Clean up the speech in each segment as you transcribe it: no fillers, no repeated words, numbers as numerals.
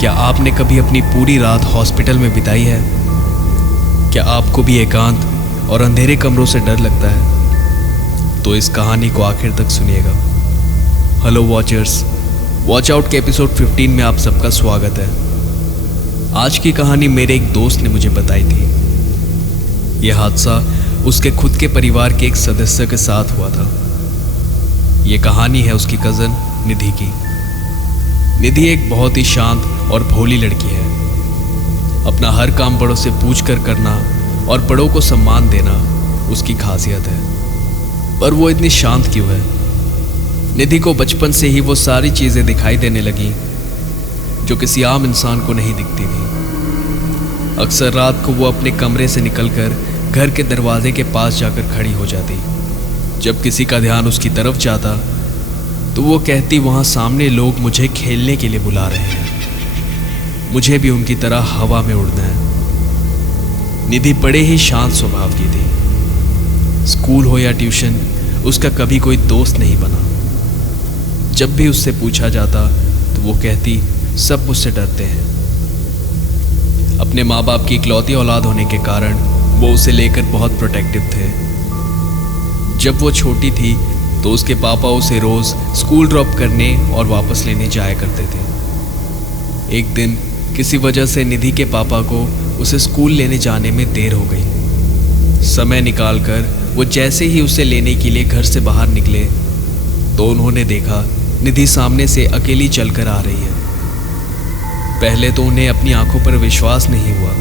क्या आपने कभी अपनी पूरी रात हॉस्पिटल में बिताई है? क्या आपको भी एकांत और अंधेरे कमरों से डर लगता है? तो इस कहानी को आखिर तक सुनिएगा। हेलो वॉचर्स, वॉच आउट के एपिसोड 15 में आप सबका स्वागत है। आज की कहानी मेरे एक दोस्त ने मुझे बताई थी। यह हादसा उसके खुद के परिवार के एक सदस्य के साथ हुआ था। यह कहानी है उसकी कज़न निधि की। निधि एक बहुत ही शांत और भोली लड़की है। अपना हर काम बड़ों से पूछ कर करना और बड़ों को सम्मान देना उसकी खासियत है। पर वो इतनी शांत क्यों है? निधि को बचपन से ही वो सारी चीज़ें दिखाई देने लगी जो किसी आम इंसान को नहीं दिखती थी। अक्सर रात को वो अपने कमरे से निकलकर घर के दरवाजे के पास जाकर खड़ी हो जाती। जब किसी का ध्यान उसकी तरफ जाता तो वो कहती, वहाँ सामने लोग मुझे खेलने के लिए बुला रहे हैं, मुझे भी उनकी तरह हवा में उड़ना है। निधि बड़े ही शांत स्वभाव की थी। स्कूल हो या ट्यूशन, उसका कभी कोई दोस्त नहीं बना। जब भी उससे पूछा जाता तो वो कहती, सब मुझसे डरते हैं। अपने माँ बाप की इकलौती औलाद होने के कारण वो उसे लेकर बहुत प्रोटेक्टिव थे। जब वो छोटी थी तो उसके पापा उसे रोज़ स्कूल ड्रॉप करने और वापस लेने जाया करते थे। एक दिन किसी वजह से निधि के पापा को उसे स्कूल लेने जाने में देर हो गई। समय निकालकर वो जैसे ही उसे लेने के लिए घर से बाहर निकले तो उन्होंने देखा निधि सामने से अकेली चलकर आ रही है। पहले तो उन्हें अपनी आंखों पर विश्वास नहीं हुआ,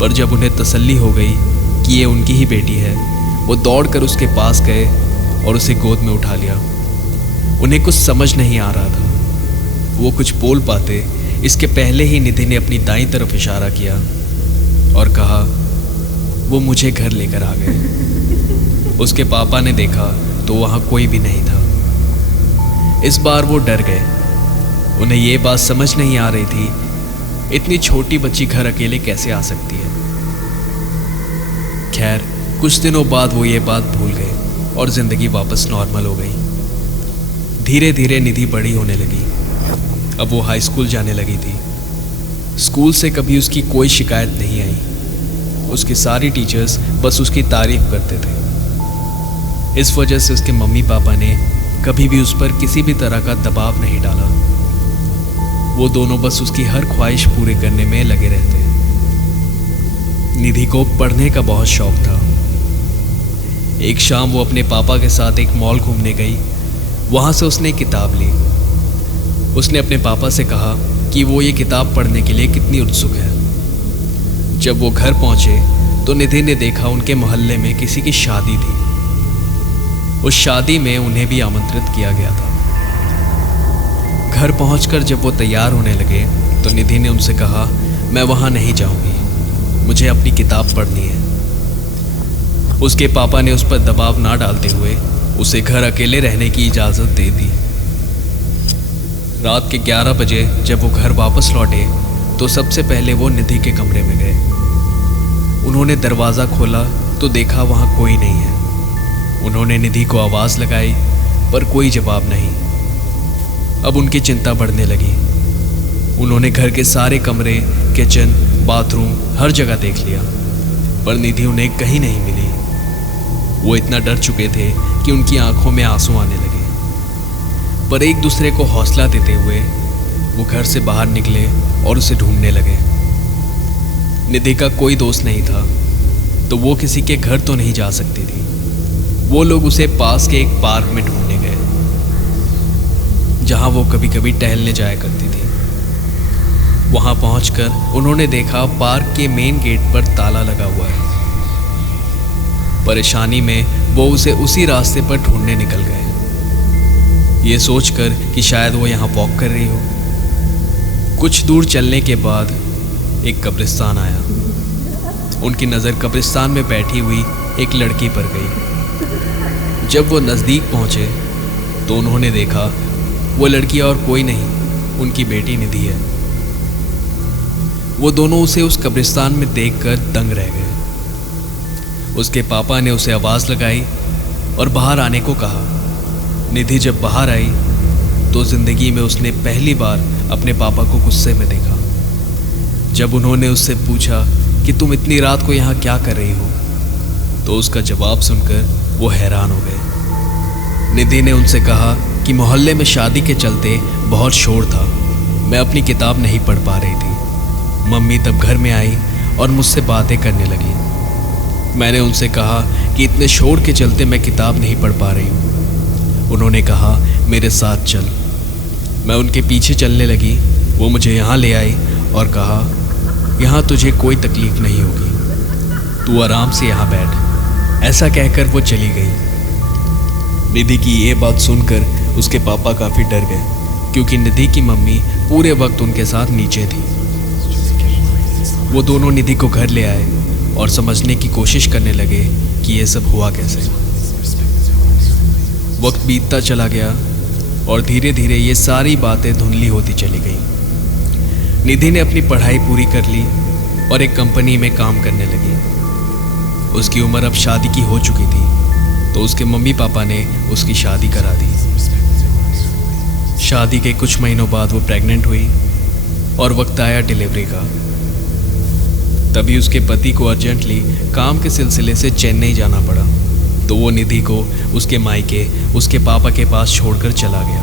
पर जब उन्हें तसल्ली हो गई कि ये उनकी ही बेटी है, वो दौड़कर उसके पास गए और उसे गोद में उठा लिया। उन्हें कुछ समझ नहीं आ रहा था। वो कुछ बोल पाते इसके पहले ही निधि ने अपनी दाईं तरफ इशारा किया और कहा, वो मुझे घर लेकर आ गए। उसके पापा ने देखा तो वहाँ कोई भी नहीं था। इस बार वो डर गए। उन्हें ये बात समझ नहीं आ रही थी, इतनी छोटी बच्ची घर अकेले कैसे आ सकती है। खैर, कुछ दिनों बाद वो ये बात भूल गए और जिंदगी वापस नॉर्मल हो गई। धीरे धीरे निधि बड़ी होने लगी। अब वो हाई स्कूल जाने लगी थी। स्कूल से कभी उसकी कोई शिकायत नहीं आई। उसके सारी टीचर्स बस उसकी तारीफ करते थे। इस वजह से उसके मम्मी पापा ने कभी भी उस पर किसी भी तरह का दबाव नहीं डाला। वो दोनों बस उसकी हर ख्वाहिश पूरी करने में लगे रहते। निधि को पढ़ने का बहुत शौक था। एक शाम वो अपने पापा के साथ एक मॉल घूमने गई। वहाँ से उसने एक किताब ली। उसने अपने पापा से कहा कि वो ये किताब पढ़ने के लिए कितनी उत्सुक है। जब वो घर पहुँचे तो निधि ने देखा उनके मोहल्ले में किसी की शादी थी। उस शादी में उन्हें भी आमंत्रित किया गया था। घर पहुंचकर जब वो तैयार होने लगे तो निधि ने उनसे कहा, मैं वहाँ नहीं जाऊँगी, मुझे अपनी किताब पढ़नी है। उसके पापा ने उस पर दबाव ना डालते हुए उसे घर अकेले रहने की इजाज़त दे दी। रात के 11 बजे जब वो घर वापस लौटे तो सबसे पहले वो निधि के कमरे में गए। उन्होंने दरवाज़ा खोला तो देखा वहाँ कोई नहीं है। उन्होंने निधि को आवाज़ लगाई पर कोई जवाब नहीं। अब उनकी चिंता बढ़ने लगी। उन्होंने घर के सारे कमरे, किचन, बाथरूम हर जगह देख लिया, पर निधि उन्हें कहीं नहीं मिली। वो इतना डर चुके थे कि उनकी आंखों में आंसू आने लगे। पर एक दूसरे को हौसला देते हुए वो घर से बाहर निकले और उसे ढूंढने लगे। निधि का कोई दोस्त नहीं था तो वो किसी के घर तो नहीं जा सकती थी। वो लोग उसे पास के एक पार्क में ढूंढने गए जहां वो कभी कभी टहलने जाया करती थी। वहां पहुंचकर उन्होंने देखा पार्क के मेन गेट पर ताला लगा हुआ है। परेशानी में वो उसे उसी रास्ते पर ढूंढने निकल गए, ये सोचकर कि शायद वो यहाँ वॉक कर रही हो। कुछ दूर चलने के बाद एक कब्रिस्तान आया। उनकी नज़र कब्रिस्तान में बैठी हुई एक लड़की पर गई। जब वो नज़दीक पहुँचे तो उन्होंने देखा वो लड़की और कोई नहीं, उनकी बेटी निधि है। वो दोनों उसे उस कब्रिस्तान में देखकर दंग रह गए। उसके पापा ने उसे आवाज़ लगाई और बाहर आने को कहा। निधि जब बाहर आई तो ज़िंदगी में उसने पहली बार अपने पापा को गुस्से में देखा। जब उन्होंने उससे पूछा कि तुम इतनी रात को यहाँ क्या कर रही हो, तो उसका जवाब सुनकर वो हैरान हो गए। निधि ने उनसे कहा कि मोहल्ले में शादी के चलते बहुत शोर था, मैं अपनी किताब नहीं पढ़ पा रही थी। मम्मी तब घर में आई और मुझसे बातें करने लगी। मैंने उनसे कहा कि इतने शोर के चलते मैं किताब नहीं पढ़ पा रही हूँ। उन्होंने कहा मेरे साथ चल। मैं उनके पीछे चलने लगी। वो मुझे यहाँ ले आई और कहा यहाँ तुझे कोई तकलीफ़ नहीं होगी, तू आराम से यहाँ बैठ। ऐसा कहकर वो चली गई। निधि की ये बात सुनकर उसके पापा काफ़ी डर गए, क्योंकि निधि की मम्मी पूरे वक्त उनके साथ नीचे थी। वो दोनों निधि को घर ले आए और समझने की कोशिश करने लगे कि ये सब हुआ कैसे। वक्त बीतता चला गया और धीरे धीरे ये सारी बातें धुंधली होती चली गई। निधि ने अपनी पढ़ाई पूरी कर ली और एक कंपनी में काम करने लगी। उसकी उम्र अब शादी की हो चुकी थी, तो उसके मम्मी पापा ने उसकी शादी करा दी। शादी के कुछ महीनों बाद वो प्रेग्नेंट हुई और वक्त आया डिलीवरी का। तभी उसके पति को अर्जेंटली काम के सिलसिले से चेन्नई जाना पड़ा, तो वो निधि को उसके मायके उसके पापा के पास छोड़कर चला गया।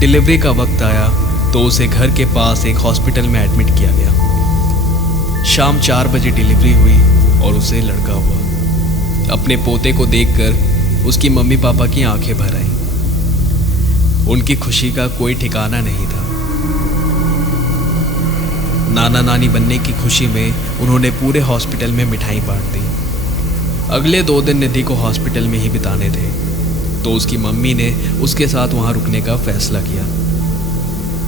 डिलीवरी का वक्त आया तो उसे घर के पास एक हॉस्पिटल में एडमिट किया गया। शाम 4 बजे डिलीवरी हुई और उसे लड़का हुआ। अपने पोते को देखकर उसकी मम्मी पापा की आंखें भर आईं। उनकी खुशी का कोई ठिकाना नहीं था। नाना नानी बनने की खुशी में उन्होंने पूरे हॉस्पिटल में मिठाई बांट दी। अगले 2 दिन निधि को हॉस्पिटल में ही बिताने थे, तो उसकी मम्मी ने उसके साथ वहाँ रुकने का फैसला किया।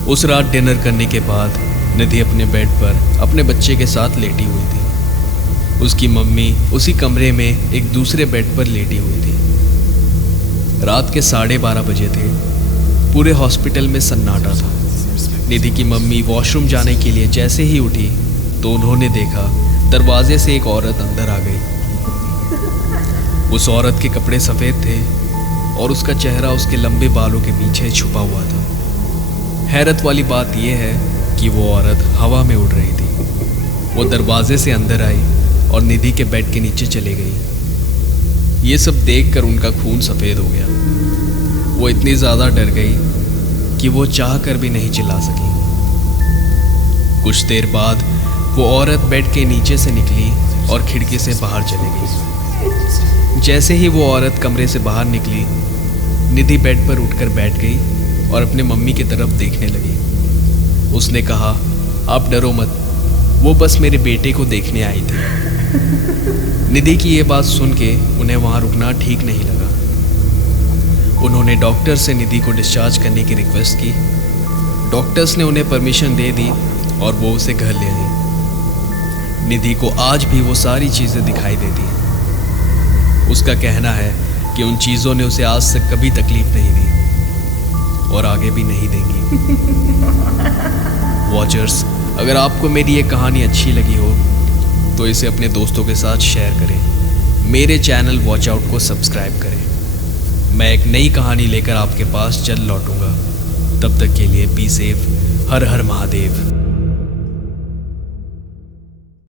उस रात डिनर करने के बाद निधि अपने बेड पर अपने बच्चे के साथ लेटी हुई थी। उसकी मम्मी उसी कमरे में एक दूसरे बेड पर लेटी हुई थी। रात के 12:30 बजे थे। पूरे हॉस्पिटल में सन्नाटा था। निधि की मम्मी वॉशरूम जाने के लिए जैसे ही उठी तो उन्होंने देखा दरवाजे से एक औरत अंदर आ गई। उस औरत के कपड़े सफ़ेद थे और उसका चेहरा उसके लंबे बालों के पीछे छुपा हुआ था। हैरत वाली बात यह है कि वो औरत हवा में उड़ रही थी। वो दरवाजे से अंदर आई और निधि के बेड के नीचे चली गई। ये सब देखकर उनका खून सफ़ेद हो गया। वो इतनी ज़्यादा डर गई कि वो चाह कर भी नहीं चिल्ला सकी। कुछ देर बाद वो औरत बेड के नीचे से निकली और खिड़की से बाहर चली गई। जैसे ही वो औरत कमरे से बाहर निकली, निधि बेड पर उठकर बैठ गई और अपने मम्मी की तरफ देखने लगी। उसने कहा, आप डरो मत, वो बस मेरे बेटे को देखने आई थी। निधि की ये बात सुन के उन्हें वहाँ रुकना ठीक नहीं लगा। उन्होंने डॉक्टर से निधि को डिस्चार्ज करने की रिक्वेस्ट की। डॉक्टर्स ने उन्हें परमिशन दे दी और वो उसे घर ले आई। निधि को आज भी वो सारी चीज़ें दिखाई देती हैं। उसका कहना है कि उन चीज़ों ने उसे आज तक कभी तकलीफ नहीं दी और आगे भी नहीं देंगी। वॉचर्स, अगर आपको मेरी ये कहानी अच्छी लगी हो तो इसे अपने दोस्तों के साथ शेयर करें। मेरे चैनल वॉच आउट को सब्सक्राइब करें। मैं एक नई कहानी लेकर आपके पास जल्द लौटूंगा। तब तक के लिए be safe. Her her Mahadev.